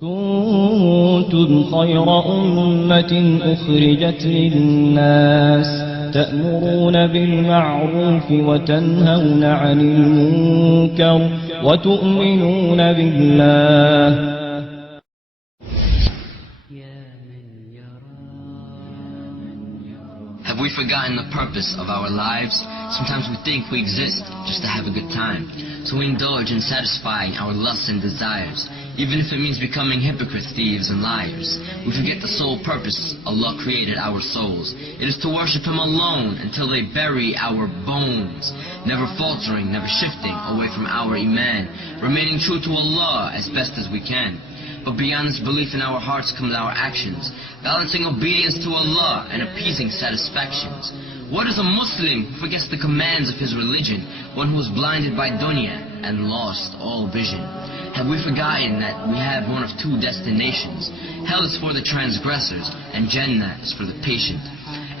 كنتم خير أمة أخرجت للناس تأمرون بالمعروف وتنهون عن المنكر وتؤمنون بالله. Have we forgotten the purpose of our lives? Sometimes we think we exist just to have a good time. So we indulge in satisfying our lusts and desires, even if it means becoming hypocrites, thieves, and liars. We forget the sole purpose Allah created our souls. It is to worship Him alone until they bury our bones, never faltering, never shifting away from our iman, remaining true to Allah as best as we can. But beyond this belief in our hearts comes our actions, balancing obedience to Allah and appeasing satisfactions. What is a Muslim who forgets the commands of his religion, one who is blinded by dunya and lost all vision? Have we forgotten that we have one of two destinations? Hell is for the transgressors, and Jannah is for the patient.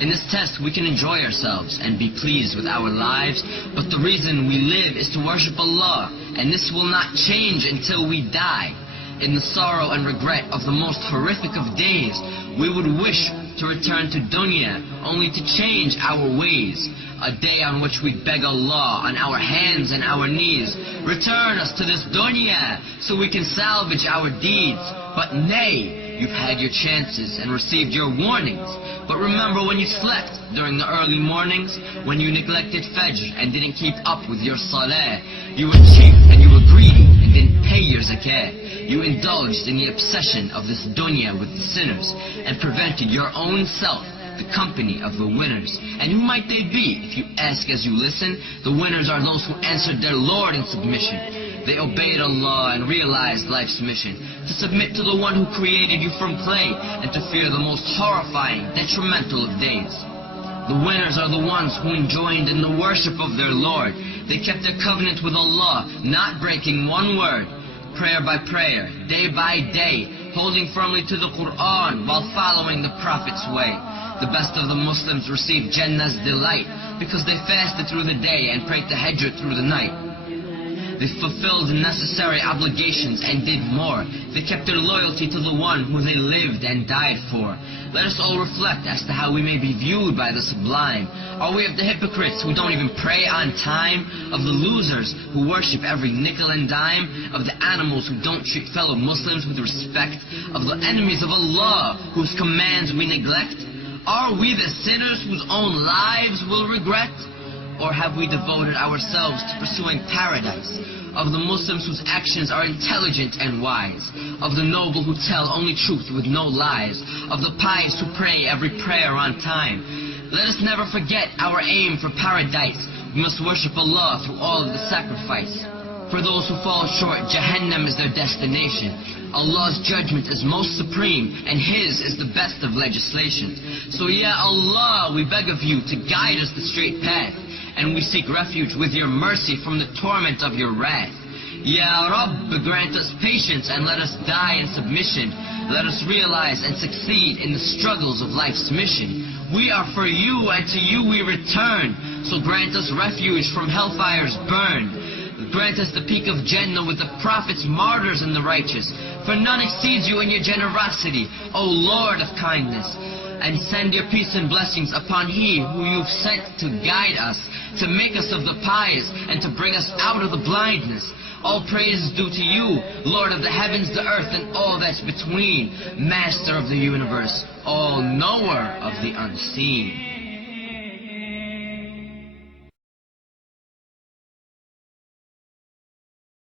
In this test we can enjoy ourselves and be pleased with our lives, but the reason we live is to worship Allah, and this will not change until we die. In the sorrow and regret of the most horrific of days, we would wish to return to dunya only to change our ways. A day on which we beg Allah on our hands and our knees, return us to this dunya so we can salvage our deeds. But nay, you've had your chances and received your warnings. But remember when you slept during the early mornings, when you neglected Fajr and didn't keep up with your salah. You were cheap and you were greedy and didn't pay your zakah. You indulged in the obsession of this dunya with the sinners and prevented your own self the company of the winners. And who might they be? If you ask as you listen, the winners are those who answered their Lord in submission. They obeyed Allah and realized life's mission, to submit to the one who created you from clay and to fear the most horrifying, detrimental of days. The winners are the ones who enjoined in the worship of their Lord. They kept their covenant with Allah, not breaking one word. Prayer by prayer, day by day, holding firmly to the Quran while following the Prophet's way. The best of the Muslims received Jannah's delight because they fasted through the day and prayed tahajjud through the night. They fulfilled the necessary obligations and did more. They kept their loyalty to the one who they lived and died for. Let us all reflect as to how we may be viewed by the sublime. Are we of the hypocrites who don't even pray on time? Of the losers who worship every nickel and dime? Of the animals who don't treat fellow Muslims with respect? Of the enemies of Allah whose commands we neglect? Are we the sinners whose own lives will regret? Or have we devoted ourselves to pursuing paradise? Of the Muslims whose actions are intelligent and wise? Of the noble who tell only truth with no lies? Of the pious who pray every prayer on time? Let us never forget our aim for paradise. We must worship Allah through all of the sacrifice. For those who fall short, Jahannam is their destination. Allah's judgment is most supreme, and His is the best of legislation. So Ya Allah, we beg of you to guide us the straight path, and we seek refuge with your mercy from the torment of your wrath. Ya Rabb, grant us patience and let us die in submission. Let us realize and succeed in the struggles of life's mission. We are for you and to you we return, so grant us refuge from hellfire's burn. Grant us the peak of Jannah with the prophets, martyrs, and the righteous. For none exceeds you in your generosity, O Lord of kindness. And send your peace and blessings upon He who you've sent to guide us, to make us of the pious, and to bring us out of the blindness. All praise is due to you, Lord of the heavens, the earth, and all that's between, Master of the universe, all knower of the unseen.